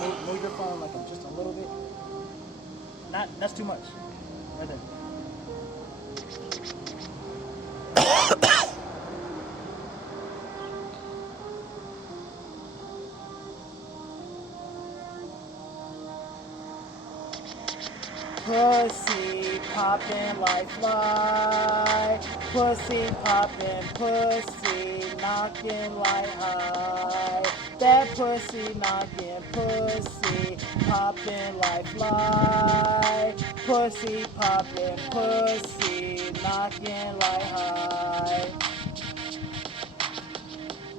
Move your phone like just a little bit. Not, that's too much. Right there. Pussy poppin' like fly. Pussy poppin', pussy knockin' like high. That pussy knockin', pussy poppin' like fly. Pussy poppin', pussy knockin' like high.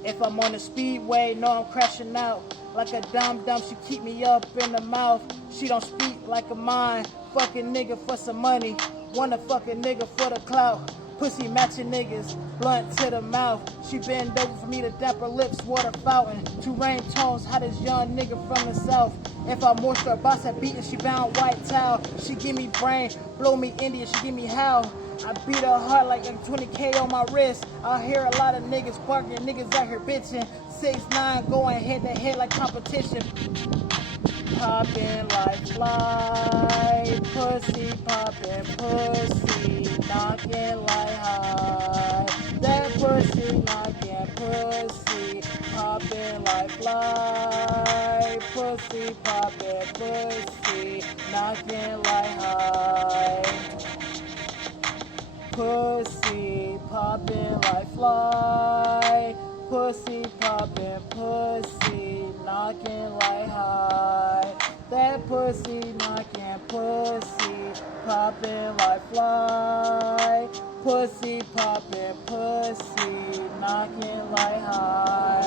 If I'm on the speedway, know I'm crashing out. Like a dumb, she keep me up in the mouth. She don't speak like a mind. Fucking nigga for some money. Wanna fuck a nigga for the clout. Pussy matching niggas, blunt to the mouth. She bend over for me to dap her lips, water fountain. Two ringtones, hot as young nigga from the south. If I moisture her boss at beating, she bound white towel. She give me brain, blow me India, she give me howl. I beat her hard like 20K on my wrist. I hear a lot of niggas barking, niggas out here bitching. 6'9", going head to head like competition. Poppin' like fly, pussy poppin', pussy knockin' like high. That pussy knockin', pussy poppin' like fly, pussy poppin', pussy knockin' like high. Pussy poppin' like fly, pussy poppin', pussy knockin' like high. That pussy knockin', pussy poppin' like fly, pussy poppin', pussy knockin' like high.